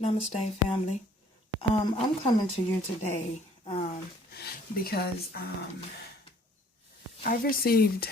Namaste, family. I'm coming to you today because I've received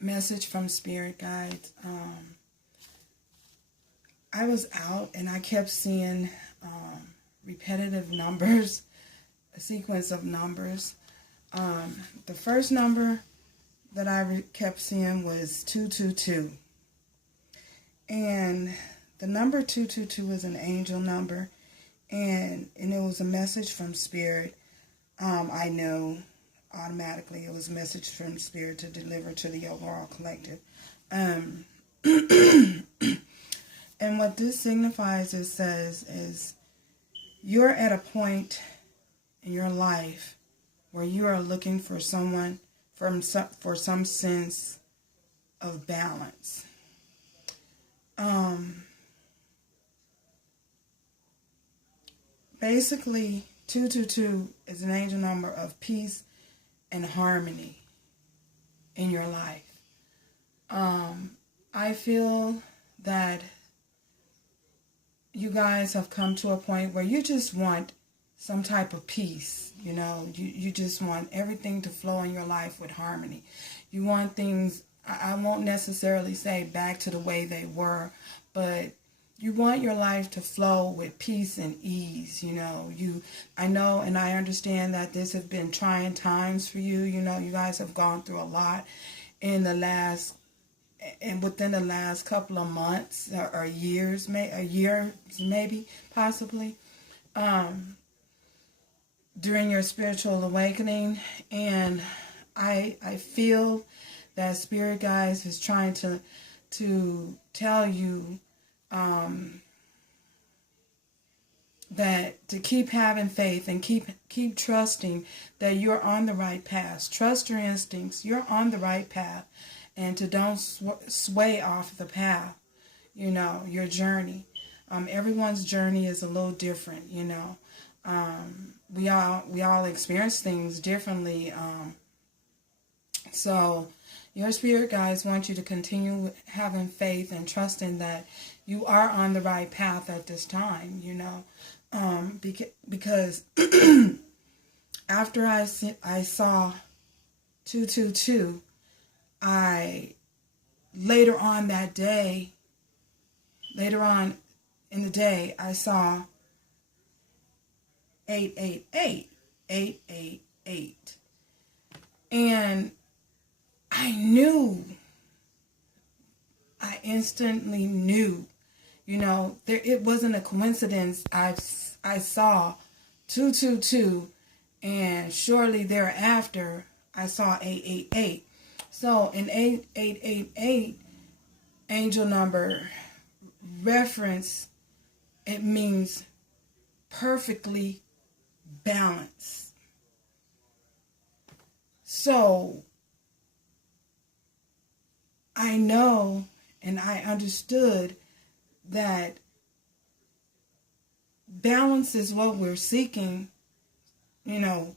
message from spirit guides. I was out and I kept seeing repetitive numbers, a sequence of numbers. The first number that I kept seeing was 222. And the number 222 is an angel number, and it was a message from Spirit. I know automatically it was a message from Spirit to deliver to the overall collective. And what this signifies, it says, is you're at a point in your life where you are looking for someone for some sense of balance. Basically, 222 is an angel number of peace and harmony in your life. I feel that you guys have come to a point where you just want some type of peace. You know, you just want everything to flow in your life with harmony. You want things, I won't necessarily say back to the way they were, but you want your life to flow with peace and ease. You know, I know and I understand that this have been trying times for you. You know, you guys have gone through a lot within the last couple of months or years, maybe, possibly, during your spiritual awakening. And I feel that Spirit Guides is trying to tell you that to keep having faith and keep trusting that you're on the right path. Trust your instincts. You're on the right path, and to don't sway off the path. You know, your journey. Everyone's journey is a little different. You know, we all experience things differently. So your spirit guides want you to continue having faith and trusting that you are on the right path at this time, you know, because after I saw 222, later on in the day, I saw 888. And I instantly knew, you know, it wasn't a coincidence. I saw 222, and shortly thereafter, I saw 888. So an 8888 angel number reference, it means perfectly balanced. So I know and I understood that balance is what we're seeking. You know,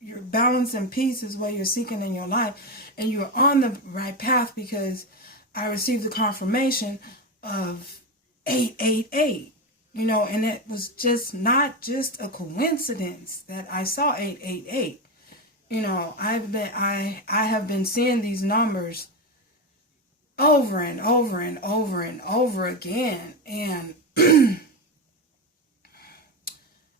your balance and peace is what you're seeking in your life. And you're on the right path because I received the confirmation of 888. You know, and it was just not just a coincidence that I saw 888. You know, I have been seeing these numbers over and over and over and over again. And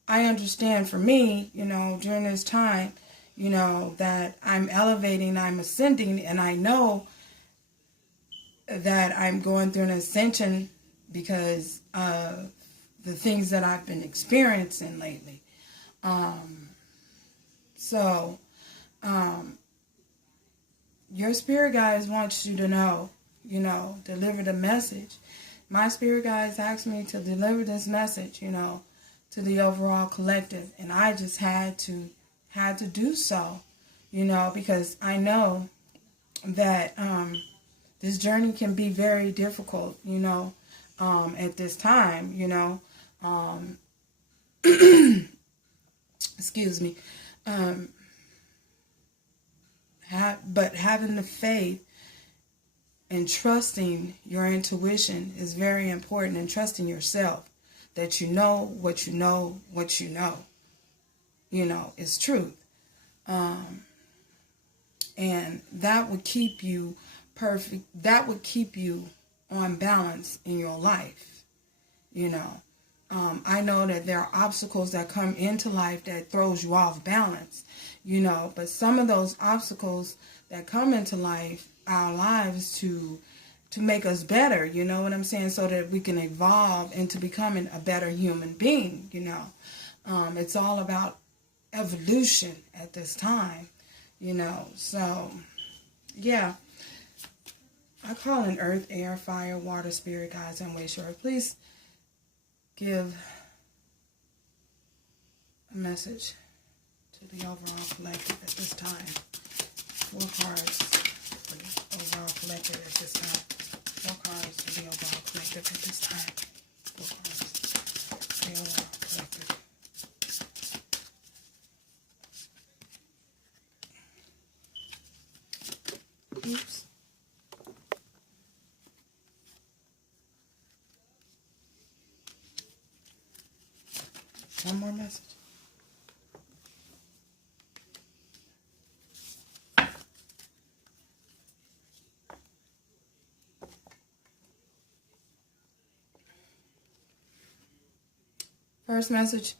I understand for me, you know, during this time, you know, that I'm elevating, I'm ascending, and I know that I'm going through an ascension because of the things that I've been experiencing lately. Your spirit guides want you to know, you know, deliver the message. My spirit guides asked me to deliver this message, you know, to the overall collective, and I just had to do so, you know, because I know that this journey can be very difficult, you know, at this time, you know. Excuse me. But having the faith And trusting your intuition is very important, and trusting yourself that you know what you know, what you know, is truth. And that would keep you perfect. That would keep you on balance in your life. I know that there are obstacles that come into life that throws you off balance, but some of those obstacles that come into our lives to make us better, you know what I'm saying, so that we can evolve into becoming a better human being, It's all about evolution at this time, so yeah. I call in earth, air, fire, water, spirit, guides, and way short. Please give a message to the overall collective at this time. 4 cards for the overall collective at this time. 4 cards for the overall collective at this time. 4 cards for the overall collective. Oops. One more message. First message,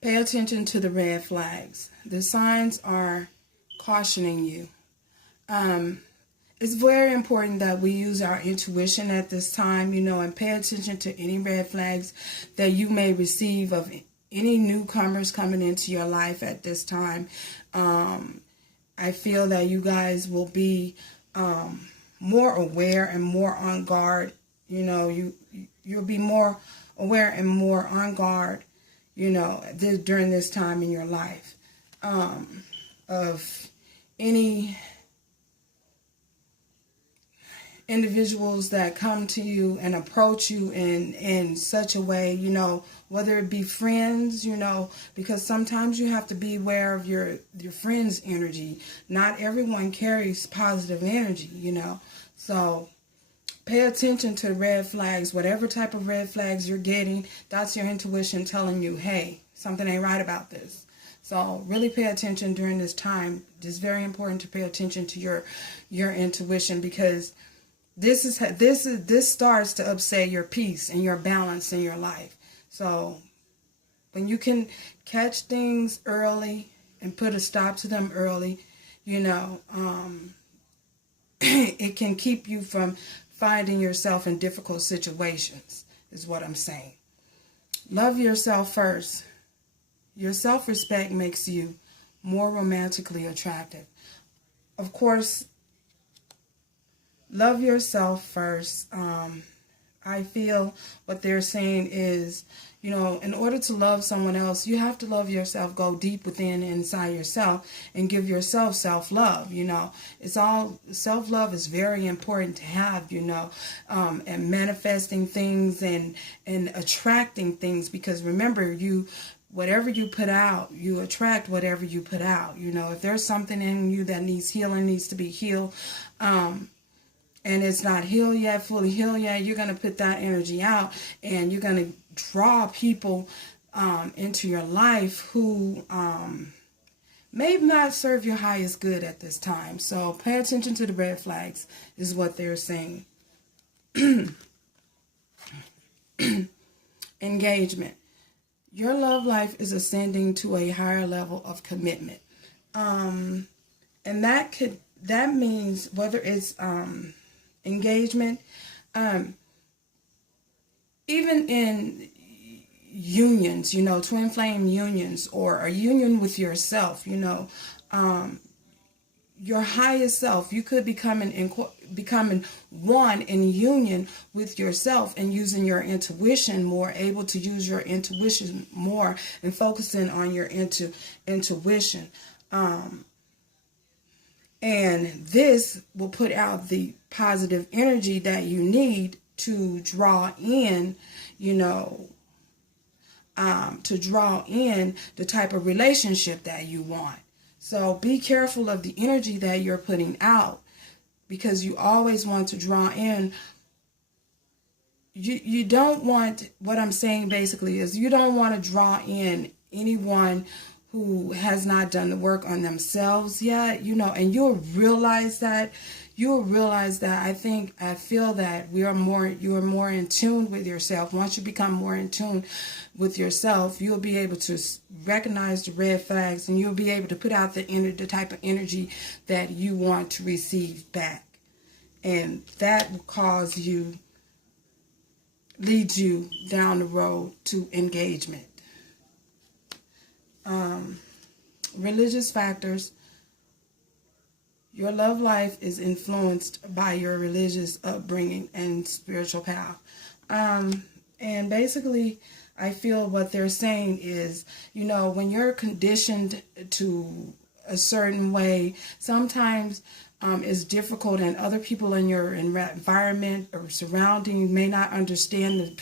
pay attention to the red flags. The signs are cautioning you. It's very important that we use our intuition at this time, and pay attention to any red flags that you may receive of any newcomers coming into your life at this time. I feel that you guys will be more aware and more on guard. You'll be more aware and more on guard, during this time in your life, of any individuals that come to you and approach you in such a way, whether it be friends, because sometimes you have to be aware of your friends' energy. Not everyone carries positive energy, So pay attention to red flags. Whatever type of red flags you're getting, that's your intuition telling you, hey, something ain't right about this. So really pay attention during this time. It's very important to pay attention to your intuition, because this starts to upset your peace and your balance in your life. So when you can catch things early and put a stop to them early, it can keep you from finding yourself in difficult situations, is what I'm saying. Love yourself first. Your self-respect makes you more romantically attractive. Of course, love yourself first. I feel what they're saying is, in order to love someone else, you have to love yourself, go deep within inside yourself and give yourself self-love. It's all, self-love is very important to have, and manifesting things and attracting things, because remember, whatever you put out, you attract whatever you put out. If there's something in you that needs healing, needs to be healed, and it's not healed yet, fully healed yet, you're going to put that energy out, and you're going to draw people into your life who may not serve your highest good at this time. So pay attention to the red flags, is what they're saying. Engagement. Your love life is ascending to a higher level of commitment. And that means whether it's engagement, even in unions, twin flame unions, or a union with yourself, your highest self, you could becoming one in union with yourself and using your intuition more, able to use your intuition more and focusing on your intuition. And this will put out the positive energy that you need to draw in, the type of relationship that you want. So be careful of the energy that you're putting out, because you always want to draw in. You don't want, what I'm saying basically is, you don't want to draw in anyone who has not done the work on themselves yet, you know, and you'll realize that. I feel that you're more in tune with yourself. Once you become more in tune with yourself, you'll be able to recognize the red flags, and you'll be able to put out the type of energy that you want to receive back. And that will lead you down the road to engagement. Religious factors. Your love life is influenced by your religious upbringing and spiritual path. And basically, I feel what they're saying is, you know, when you're conditioned to a certain way, sometimes it's difficult, and other people in your environment or surrounding may not understand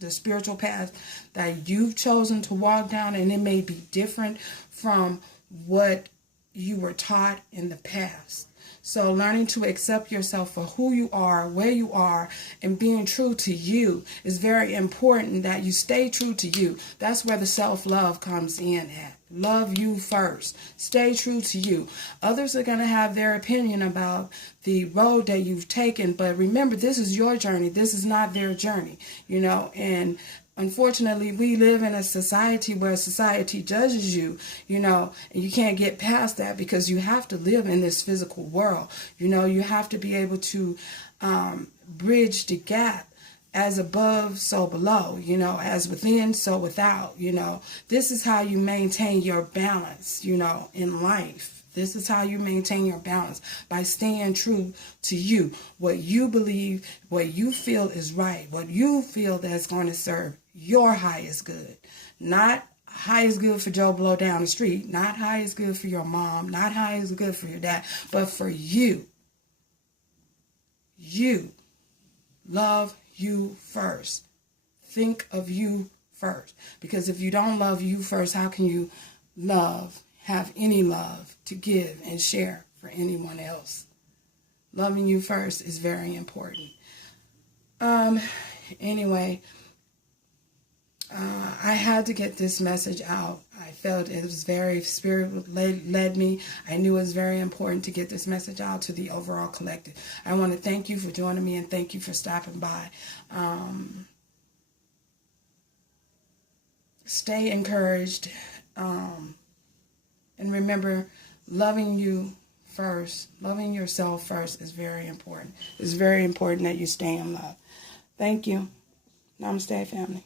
the spiritual path that you've chosen to walk down, and it may be different from what you were taught in the past. So learning to accept yourself for who you are, where you are, and being true to you is very important, that you stay true to you. That's where the self-love comes in at. Love you first. Stay true to you. Others are going to have their opinion about the road that you've taken, but remember, this is your journey. This is not their journey, you know, and unfortunately, we live in a society where society judges you, you know, and you can't get past that, because you have to live in this physical world. You know, you have to be able to bridge the gap. As above, so below, you know, as within, so without, you know. This is how you maintain your balance, you know, in life. This is how you maintain your balance, by staying true to you, what you believe, what you feel is right, what you feel that's going to serve your highest good. Not highest good for Joe Blow down the street, not highest good for your mom, not highest good for your dad, but for you. You. Love you first. Think of you first. Because if you don't love you first, how can you have any love to give and share for anyone else? Loving you first is very important. Anyway, I had to get this message out. I felt it was very spirit led me. I knew it was very important to get this message out to the overall collective. I want to thank you for joining me, and thank you for stopping by. Stay encouraged, and remember, loving you first, loving yourself first is very important. It's very important that you stay in love. Thank you. Namaste, family.